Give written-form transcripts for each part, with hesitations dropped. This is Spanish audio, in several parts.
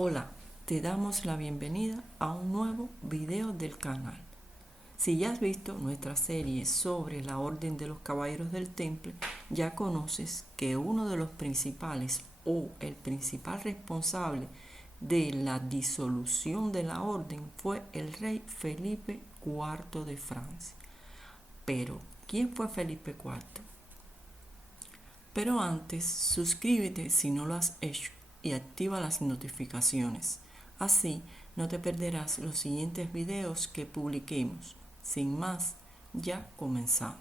Hola, te damos la bienvenida a un nuevo video del canal. Si ya has visto nuestra serie sobre la Orden de los Caballeros del Temple, ya conoces que uno de los principales o el principal responsable de la disolución de la orden fue el rey Felipe IV de Francia. Pero, ¿quién fue Felipe IV? Pero antes, suscríbete si no lo has hecho y activa las notificaciones. Así no te perderás los siguientes videos que publiquemos. Sin más, ya comenzamos.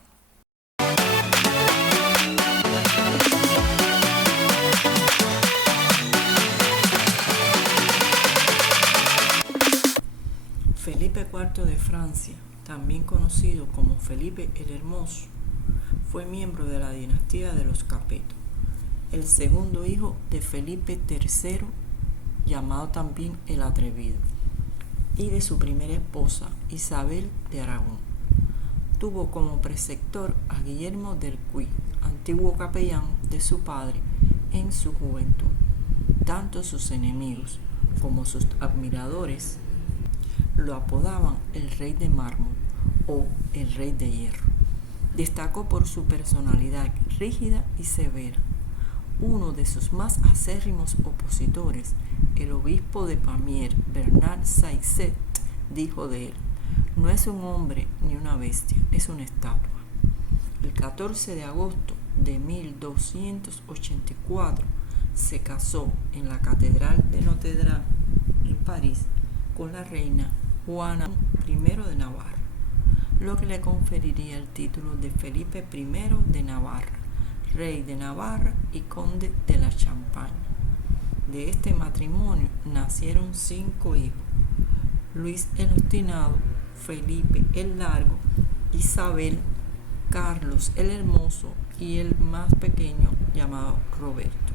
Felipe IV de Francia, también conocido como Felipe el Hermoso, fue miembro de la dinastía de los Capeto, el segundo hijo de Felipe III, llamado también el Atrevido, y de su primera esposa, Isabel de Aragón. Tuvo como preceptor a Guillermo del Puy, antiguo capellán de su padre en su juventud. Tanto sus enemigos como sus admiradores lo apodaban el Rey de Mármol o el Rey de Hierro. Destacó por su personalidad rígida y severa. Uno de sus más acérrimos opositores, el obispo de Pamiers, Bernard Saizet, dijo de él: no es un hombre ni una bestia, es una estatua. El 14 de agosto de 1284 se casó en la Catedral de Notre Dame en París con la reina Juana I de Navarra, lo que le conferiría el título de Felipe I de Navarra, rey de Navarra y conde de la Champaña. De este matrimonio nacieron 5 hijos: Luis el Obstinado, Felipe el Largo, Isabel, Carlos el Hermoso y el más pequeño llamado Roberto.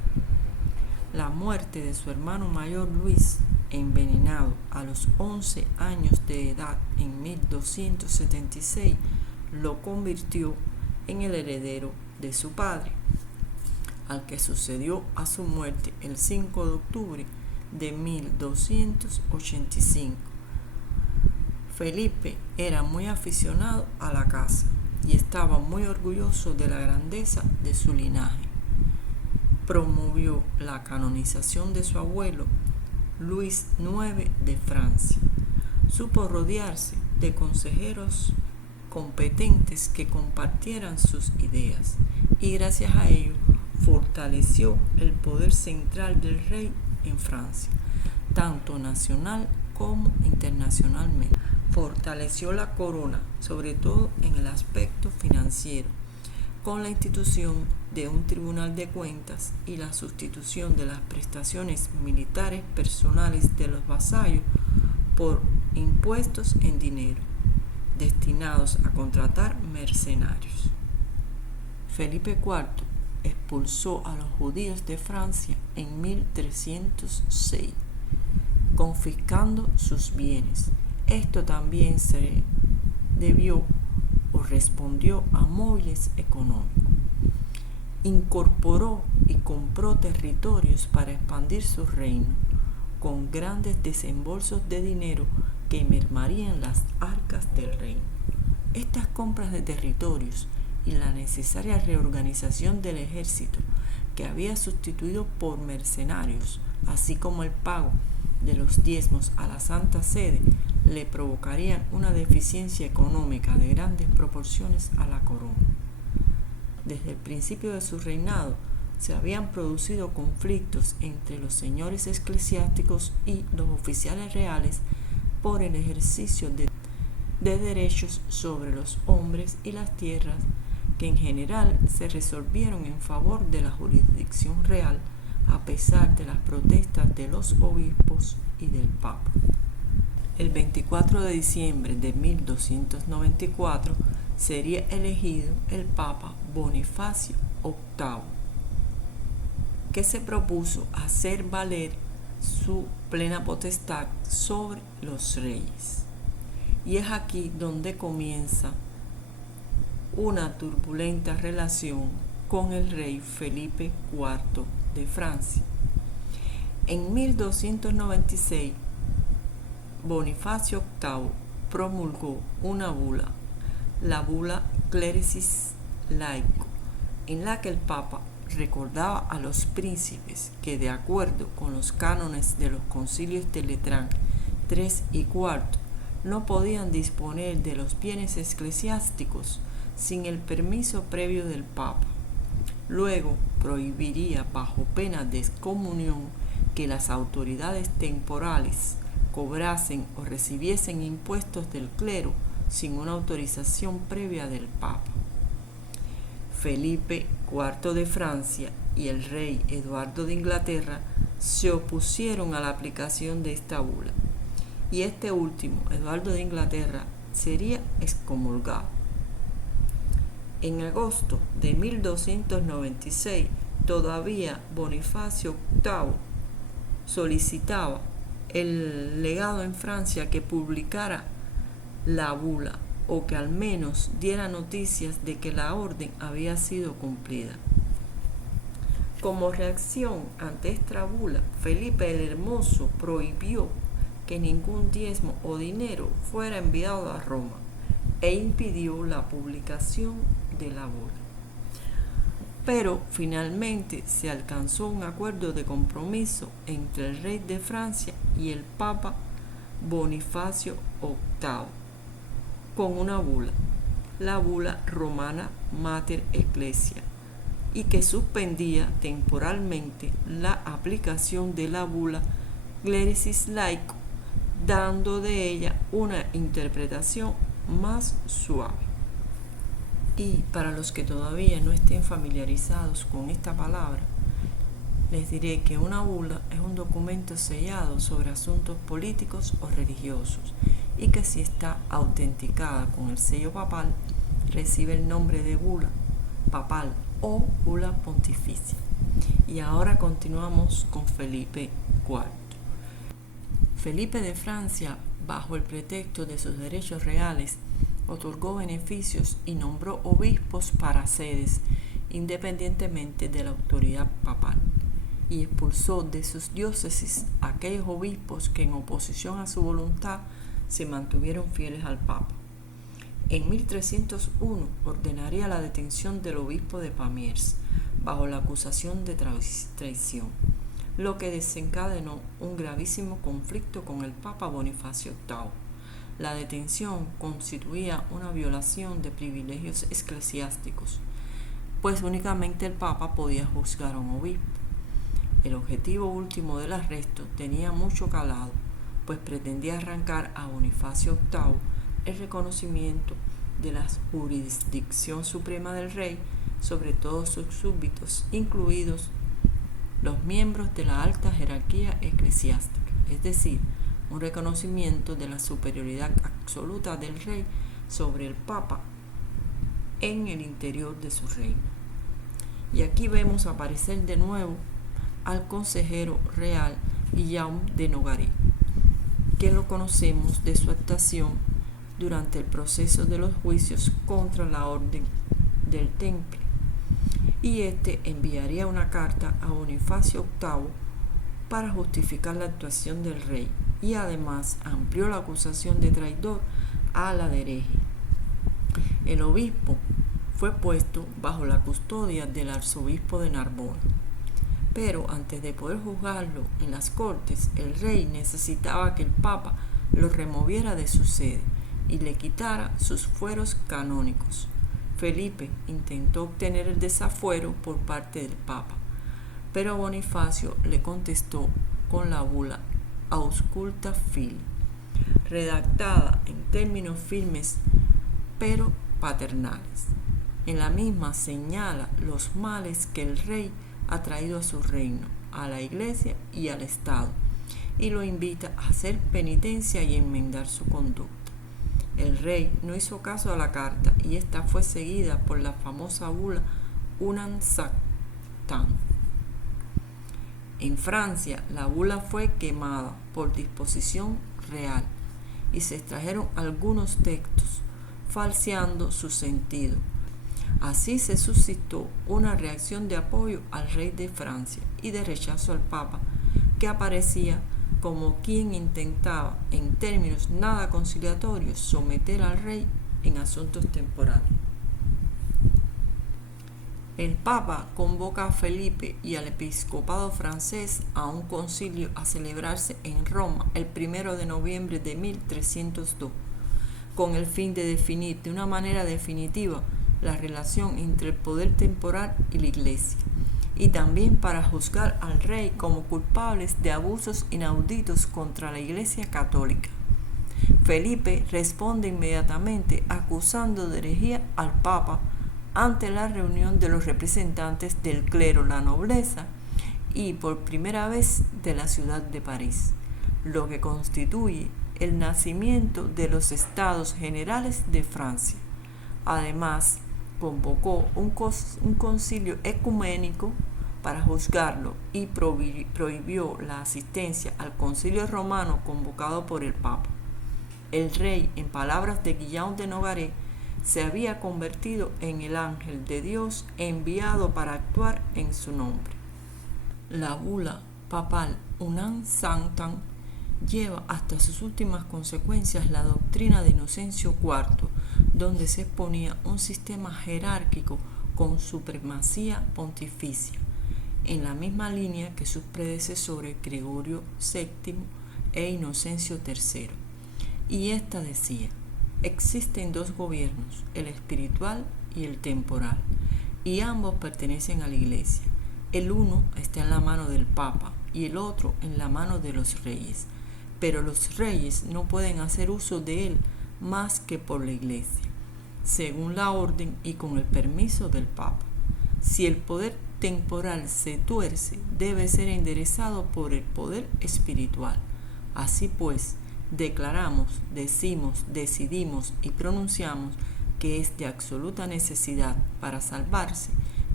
La muerte de su hermano mayor Luis, envenenado a los 11 años de edad en 1276, lo convirtió en el heredero de su padre, al que sucedió a su muerte el 5 de octubre de 1285. Felipe era muy aficionado a la caza y estaba muy orgulloso de la grandeza de su linaje. Promovió la canonización de su abuelo, Luis IX de Francia. Supo rodearse de consejeros competentes que compartieran sus ideas y gracias a ello fortaleció el poder central del rey en Francia, tanto nacional como internacionalmente. Fortaleció la corona, sobre todo en el aspecto financiero, con la institución de un tribunal de cuentas y la sustitución de las prestaciones militares personales de los vasallos por impuestos en dinero, destinados a contratar mercenarios. Felipe IV expulsó a los judíos de Francia en 1306, confiscando sus bienes. Esto también se debió o respondió a móviles económicos. Incorporó y compró territorios para expandir su reino, con grandes desembolsos de dinero que mermarían las arcas del reino. Estas compras de territorios y la necesaria reorganización del ejército, que había sustituido por mercenarios, así como el pago de los diezmos a la Santa Sede, le provocarían una deficiencia económica de grandes proporciones a la corona. Desde el principio de su reinado se habían producido conflictos entre los señores eclesiásticos y los oficiales reales por el ejercicio de derechos sobre los hombres y las tierras, que en general se resolvieron en favor de la jurisdicción real, a pesar de las protestas de los obispos y del Papa. El 24 de diciembre de 1294 sería elegido el Papa Bonifacio VIII, que se propuso hacer valer su plena potestad sobre los reyes. Y es aquí donde comienza una turbulenta relación con el rey Felipe IV de Francia. En 1296, Bonifacio VIII promulgó una bula, la bula Clericis Laico, en la que el Papa recordaba a los príncipes que, de acuerdo con los cánones de los concilios de Letrán III y IV, no podían disponer de los bienes eclesiásticos sin el permiso previo del Papa. Luego prohibiría, bajo pena de excomunión, que las autoridades temporales cobrasen o recibiesen impuestos del clero sin una autorización previa del Papa. Felipe IV de Francia y el rey Eduardo de Inglaterra se opusieron a la aplicación de esta bula, y este último, Eduardo de Inglaterra, sería excomulgado. En agosto de 1296, todavía Bonifacio VIII solicitaba el legado en Francia que publicara la bula, o que al menos diera noticias de que la orden había sido cumplida. Como reacción ante esta bula, Felipe el Hermoso prohibió que ningún diezmo o dinero fuera enviado a Roma e impidió la publicación de la bula. Pero finalmente se alcanzó un acuerdo de compromiso entre el rey de Francia y el Papa Bonifacio VIII con una bula, la bula Romana Mater Ecclesia, y que suspendía temporalmente la aplicación de la bula Clericis Laico, dando de ella una interpretación más suave. Y para los que todavía no estén familiarizados con esta palabra, les diré que una bula es un documento sellado sobre asuntos políticos o religiosos, y que si está autenticada con el sello papal, recibe el nombre de bula papal o bula pontificia. Y ahora continuamos con Felipe IV. Felipe de Francia, bajo el pretexto de sus derechos reales, otorgó beneficios y nombró obispos para sedes, independientemente de la autoridad papal, y expulsó de sus diócesis a aquellos obispos que, en oposición a su voluntad, se mantuvieron fieles al Papa. En 1301 ordenaría la detención del obispo de Pamiers bajo la acusación de traición, lo que desencadenó un gravísimo conflicto con el Papa Bonifacio VIII. La detención constituía una violación de privilegios eclesiásticos, pues únicamente el Papa podía juzgar a un obispo. El objetivo último del arresto tenía mucho calado, pues pretendía arrancar a Bonifacio VIII el reconocimiento de la jurisdicción suprema del rey sobre todos sus súbditos, incluidos los miembros de la alta jerarquía eclesiástica, es decir, un reconocimiento de la superioridad absoluta del rey sobre el Papa en el interior de su reino. Y aquí vemos aparecer de nuevo al consejero real Guillaume de Nogaret, que lo conocemos de su actuación durante el proceso de los juicios contra la Orden del Temple, y este enviaría una carta a Bonifacio VIII para justificar la actuación del rey, y además amplió la acusación de traidor a la de hereje. El obispo fue puesto bajo la custodia del arzobispo de Narbona, pero antes de poder juzgarlo en las cortes, el rey necesitaba que el Papa lo removiera de su sede y le quitara sus fueros canónicos. Felipe intentó obtener el desafuero por parte del Papa, pero Bonifacio le contestó con la bula Ausculta Fili, redactada en términos firmes pero paternales. En la misma señala los males que el rey ha traído a su reino, a la Iglesia y al Estado, y lo invita a hacer penitencia y enmendar su conducta. El rey no hizo caso a la carta, y esta fue seguida por la famosa bula Unam Sanctam. En Francia, la bula fue quemada por disposición real y se extrajeron algunos textos, falseando su sentido. Así se suscitó una reacción de apoyo al rey de Francia y de rechazo al Papa, que aparecía como quien intentaba, en términos nada conciliatorios, someter al rey en asuntos temporales. El Papa convoca a Felipe y al episcopado francés a un concilio a celebrarse en Roma el 1 de noviembre de 1302, con el fin de definir de una manera definitiva la relación entre el poder temporal y la Iglesia, y también para juzgar al rey como culpables de abusos inauditos contra la Iglesia católica. Felipe responde inmediatamente acusando de herejía al Papa ante la reunión de los representantes del clero, la nobleza y por primera vez de la ciudad de París, lo que constituye el nacimiento de los Estados Generales de Francia. Además, convocó un concilio ecuménico para juzgarlo y prohibió la asistencia al concilio romano convocado por el Papa. El rey, en palabras de Guillaume de Nogaret, se había convertido en el ángel de Dios enviado para actuar en su nombre. La bula papal Unam Sanctam lleva hasta sus últimas consecuencias la doctrina de Inocencio IV, donde se exponía un sistema jerárquico con supremacía pontificia, en la misma línea que sus predecesores Gregorio VII e Inocencio III. Y esta decía: existen dos gobiernos, el espiritual y el temporal, y ambos pertenecen a la Iglesia. El uno está en la mano del Papa y el otro en la mano de los reyes, pero los reyes no pueden hacer uso de él más que por la Iglesia, según la orden y con el permiso del Papa. Si el poder temporal se tuerce, debe ser enderezado por el poder espiritual. Así pues, declaramos, decimos, decidimos y pronunciamos que es de absoluta necesidad para salvarse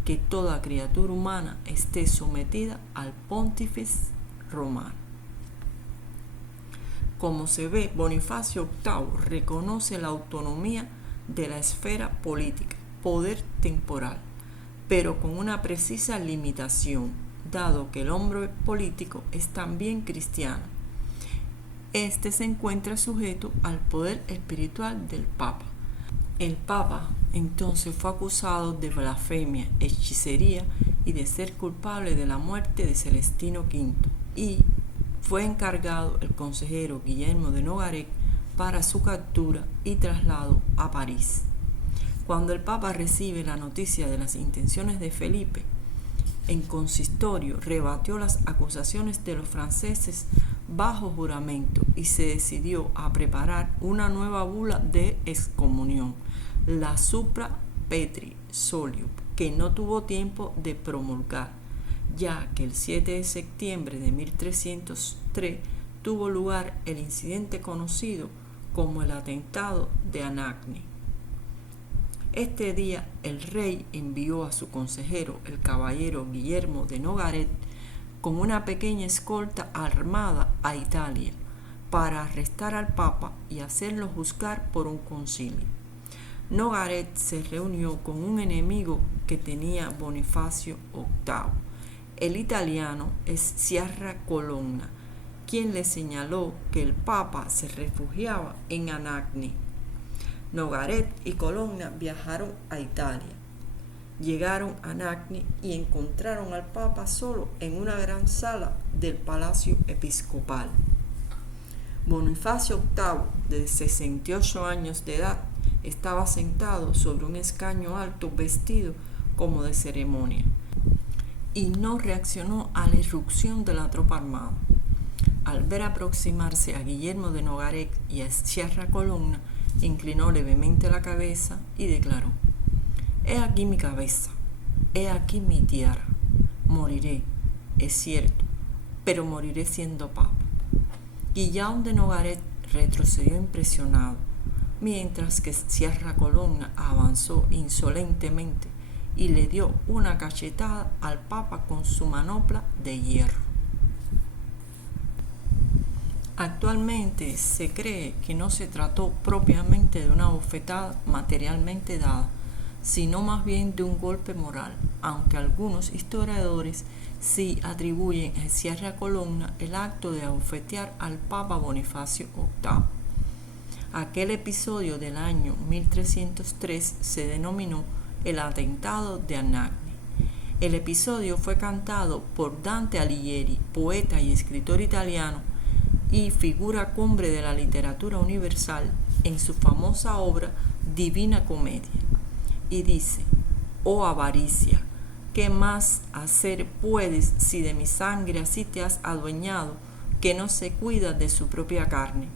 que toda criatura humana esté sometida al Pontífice romano. Como se ve, Bonifacio VIII reconoce la autonomía de la esfera política, poder temporal, pero con una precisa limitación, dado que el hombre político es también cristiano. Este se encuentra sujeto al poder espiritual del Papa. El Papa entonces fue acusado de blasfemia, hechicería y de ser culpable de la muerte de Celestino V, y fue encargado el consejero Guillermo de Nogaret para su captura y traslado a París. Cuando el Papa recibe la noticia de las intenciones de Felipe, en consistorio rebatió las acusaciones de los franceses bajo juramento y se decidió a preparar una nueva bula de excomunión, la Supra Petri Solium, que no tuvo tiempo de promulgar, ya que el 7 de septiembre de 1303 tuvo lugar el incidente conocido como el atentado de Anagni. Este día el rey envió a su consejero, el caballero Guillermo de Nogaret, con una pequeña escolta armada a Italia para arrestar al Papa y hacerlo juzgar por un concilio. Nogaret se reunió con un enemigo que tenía Bonifacio VIII. El italiano es Sciarra Colonna, quien le señaló que el Papa se refugiaba en Anagni. Nogaret y Colonna viajaron a Italia. Llegaron a Anagni y encontraron al Papa solo en una gran sala del palacio episcopal. Bonifacio VIII, de 68 años de edad, estaba sentado sobre un escaño alto vestido como de ceremonia y no reaccionó a la irrupción de la tropa armada. Al ver aproximarse a Guillermo de Nogaret y a Sciarra Colonna, inclinó levemente la cabeza y declaró: «He aquí mi cabeza, he aquí mi tiara. Moriré, es cierto, pero moriré siendo papa». Guillaume de Nogaret retrocedió impresionado, mientras que Sciarra Colonna avanzó insolentemente y le dio una cachetada al papa con su manopla de hierro. Actualmente se cree que no se trató propiamente de una bofetada materialmente dada, sino más bien de un golpe moral, aunque algunos historiadores sí atribuyen a Sierra Colonna el acto de abofetear al Papa Bonifacio VIII. Aquel episodio del año 1303 se denominó el atentado de Anagni. El episodio fue cantado por Dante Alighieri, poeta y escritor italiano y figura cumbre de la literatura universal, en su famosa obra Divina Comedia, y dice: «Oh avaricia, ¿qué más hacer puedes si de mi sangre así te has adueñado, que no se cuida de su propia carne?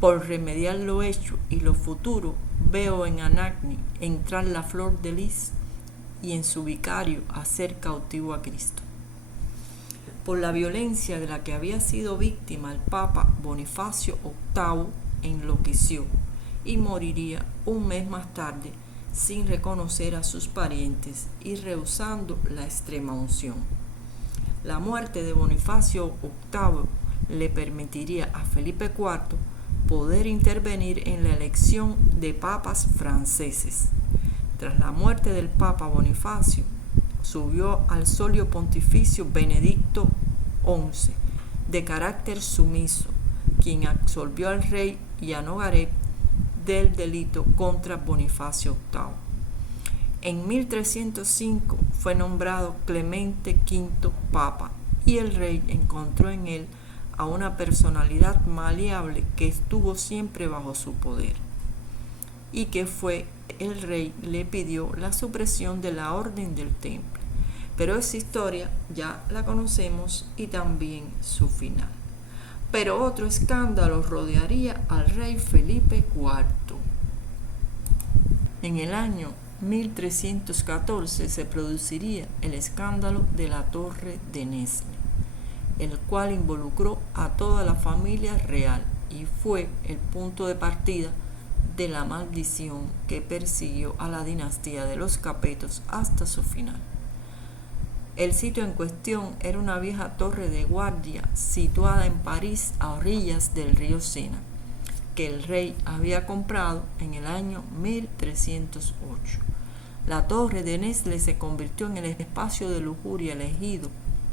Por remediar lo hecho y lo futuro, veo en Anagni entrar la flor de lis y en su vicario hacer cautivo a Cristo». Por la violencia de la que había sido víctima el Papa Bonifacio VIII, enloqueció y moriría un mes más tarde sin reconocer a sus parientes y rehusando la extrema unción. La muerte de Bonifacio VIII le permitiría a Felipe IV poder intervenir en la elección de papas franceses. Tras la muerte del Papa Bonifacio, subió al solio pontificio Benedicto XI, de carácter sumiso, quien absolvió al rey Llanogaret del delito contra Bonifacio VIII. En 1305 fue nombrado Clemente V Papa y el rey encontró en él a una personalidad maleable que estuvo siempre bajo su poder, y que el rey le pidió la supresión de la Orden del Temple. Pero esa historia ya la conocemos y también su final. Pero otro escándalo rodearía al rey Felipe IV. En el año 1314 se produciría el escándalo de la Torre de Nesle, el cual involucró a toda la familia real y fue el punto de partida de la maldición que persiguió a la dinastía de los Capetos hasta su final. El sitio en cuestión era una vieja torre de guardia situada en París a orillas del río Sena, que el rey había comprado en el año 1308. La torre de Nesle se convirtió en el espacio de lujuria elegido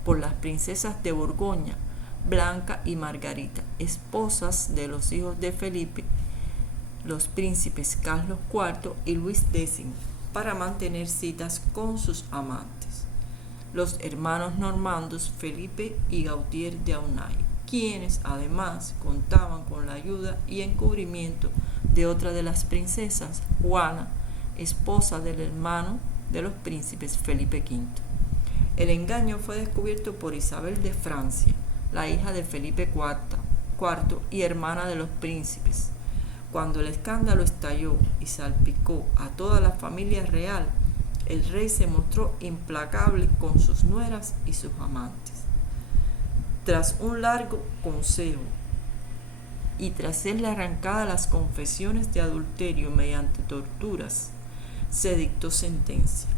por las princesas de Borgoña, Blanca y Margarita, esposas de los hijos de Felipe, los príncipes Carlos IV y Luis X, para mantener citas con sus amantes, los hermanos normandos Felipe y Gautier de Aunay, quienes además contaban con la ayuda y encubrimiento de otra de las princesas, Juana, esposa del hermano de los príncipes Felipe V. El engaño fue descubierto por Isabel de Francia, la hija de Felipe IV y hermana de los príncipes. Cuando el escándalo estalló y salpicó a toda la familia real, el rey se mostró implacable con sus nueras y sus amantes. Tras un largo consejo y tras serle arrancadas las confesiones de adulterio mediante torturas, se dictó sentencia.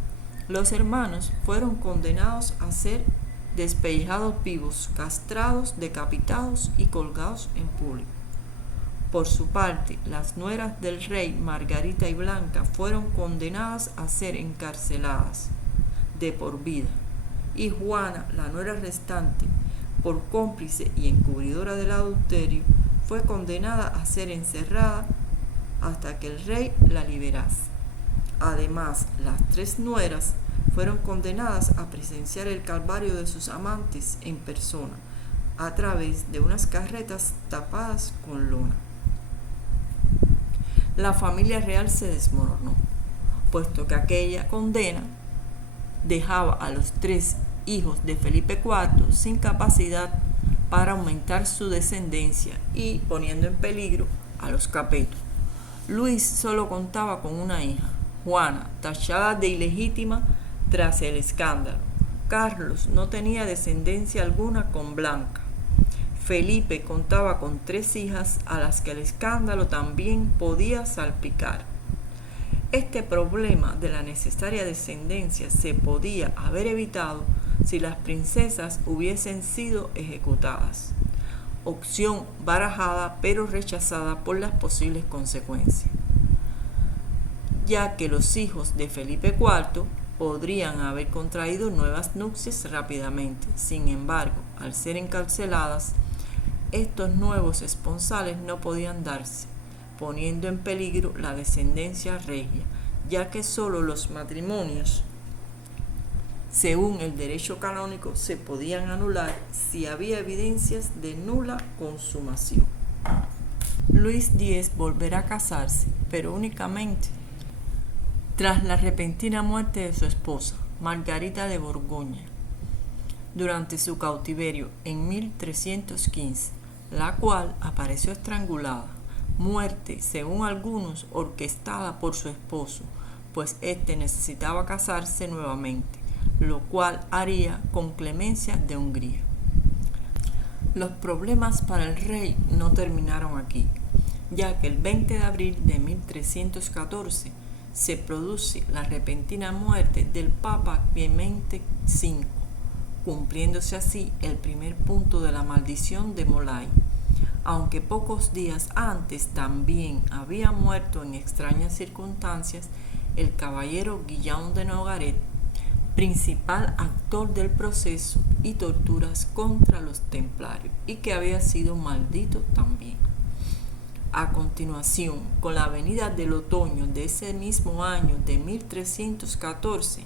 Los hermanos fueron condenados a ser despellejados vivos, castrados, decapitados y colgados en público. Por su parte, las nueras del rey, Margarita y Blanca, fueron condenadas a ser encarceladas de por vida, y Juana, la nuera restante, por cómplice y encubridora del adulterio, fue condenada a ser encerrada hasta que el rey la liberase. Además, las 3 nueras fueron condenadas a presenciar el calvario de sus amantes en persona, a través de unas carretas tapadas con lona. La familia real se desmoronó, puesto que aquella condena dejaba a los 3 hijos de Felipe IV sin capacidad para aumentar su descendencia y poniendo en peligro a los Capetos. Luis solo contaba con una hija, Juana, tachada de ilegítima tras el escándalo. Carlos no tenía descendencia alguna con Blanca. Felipe contaba con 3 hijas a las que el escándalo también podía salpicar. Este problema de la necesaria descendencia se podía haber evitado si las princesas hubiesen sido ejecutadas, opción barajada pero rechazada por las posibles consecuencias, ya que los hijos de Felipe IV podrían haber contraído nuevas nupcias rápidamente. Sin embargo, al ser encarceladas, estos nuevos esponsales no podían darse, poniendo en peligro la descendencia regia, ya que solo los matrimonios, según el derecho canónico, se podían anular si había evidencias de nula consumación. Luis X volverá a casarse, pero únicamente tras la repentina muerte de su esposa, Margarita de Borgoña, durante su cautiverio en 1315, la cual apareció estrangulada, muerte, según algunos, orquestada por su esposo, pues éste necesitaba casarse nuevamente, lo cual haría con Clemencia de Hungría. Los problemas para el rey no terminaron aquí, ya que el 20 de abril de 1314 se produce la repentina muerte del Papa Clemente V, cumpliéndose así el primer punto de la maldición de Molay, aunque pocos días antes también había muerto en extrañas circunstancias el caballero Guillaume de Nogaret, principal actor del proceso y torturas contra los templarios, y que había sido maldito también. A continuación, con la venida del otoño de ese mismo año de 1314,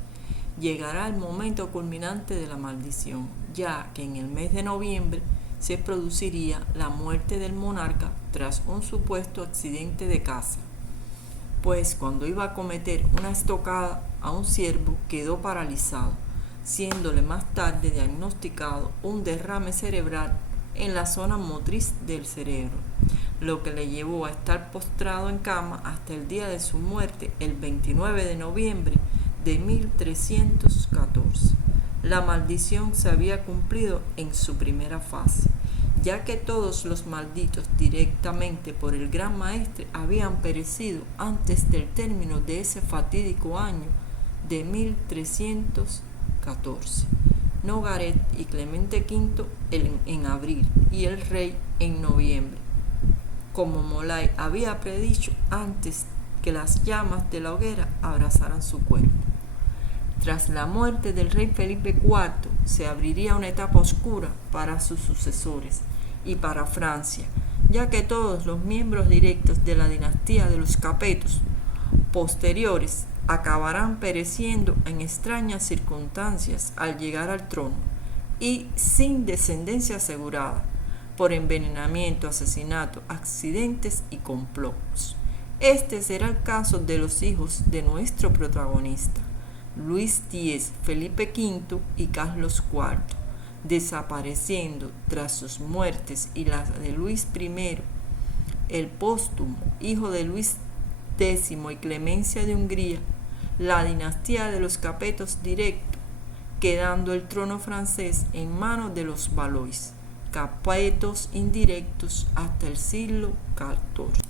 llegará el momento culminante de la maldición, ya que en el mes de noviembre se produciría la muerte del monarca tras un supuesto accidente de caza, pues cuando iba a cometer una estocada a un ciervo quedó paralizado, siéndole más tarde diagnosticado un derrame cerebral en la zona motriz del cerebro, lo que le llevó a estar postrado en cama hasta el día de su muerte, el 29 de noviembre de 1314. La maldición se había cumplido en su primera fase, ya que todos los malditos directamente por el Gran Maestre habían perecido antes del término de ese fatídico año de 1314. Nogaret y Clemente V en abril y el rey en noviembre, como Molay había predicho antes que las llamas de la hoguera abrazaran su cuerpo. Tras la muerte del rey Felipe IV se abriría una etapa oscura para sus sucesores y para Francia, ya que todos los miembros directos de la dinastía de los Capetos posteriores acabarán pereciendo en extrañas circunstancias al llegar al trono y sin descendencia asegurada, por envenenamiento, asesinato, accidentes y complots. Este será el caso de los hijos de nuestro protagonista, Luis X, Felipe V y Carlos IV, desapareciendo tras sus muertes y las de Luis I, el póstumo, hijo de Luis X y Clemencia de Hungría, la dinastía de los Capetos directo, quedando el trono francés en manos de los Valois, Capetos indirectos hasta el siglo XIV.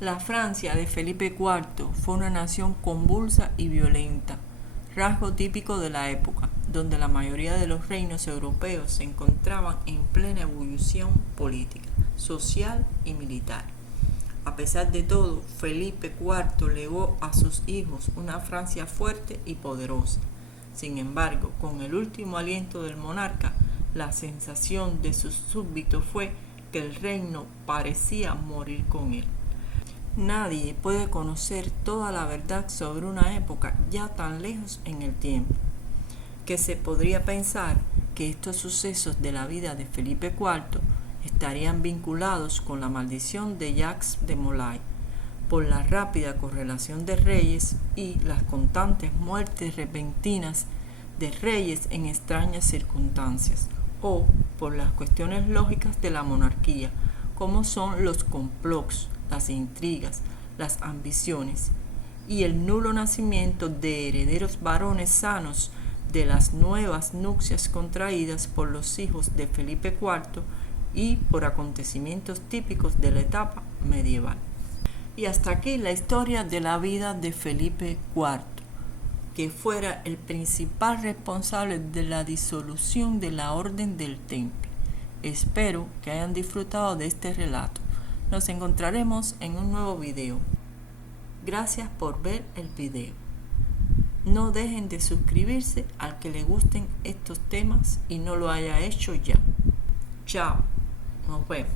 La Francia de Felipe IV fue una nación convulsa y violenta, rasgo típico de la época, donde la mayoría de los reinos europeos se encontraban en plena ebullición política, social y militar. A pesar de todo, Felipe IV legó a sus hijos una Francia fuerte y poderosa. Sin embargo, con el último aliento del monarca, la sensación de sus súbditos fue que el reino parecía morir con él. Nadie puede conocer toda la verdad sobre una época ya tan lejos en el tiempo, que se podría pensar que estos sucesos de la vida de Felipe IV estarían vinculados con la maldición de Jacques de Molay, por la rápida correlación de reyes y las constantes muertes repentinas de reyes en extrañas circunstancias, o por las cuestiones lógicas de la monarquía, como son los complots, las intrigas, las ambiciones y el nulo nacimiento de herederos varones sanos de las nuevas nupcias contraídas por los hijos de Felipe IV y por acontecimientos típicos de la etapa medieval. Y hasta aquí la historia de la vida de Felipe IV, que fuera el principal responsable de la disolución de la Orden del Temple. Espero que hayan disfrutado de este relato. Nos encontraremos en un nuevo video. Gracias por ver el video. No dejen de suscribirse al que le gusten estos temas y no lo haya hecho ya. Chao, nos vemos.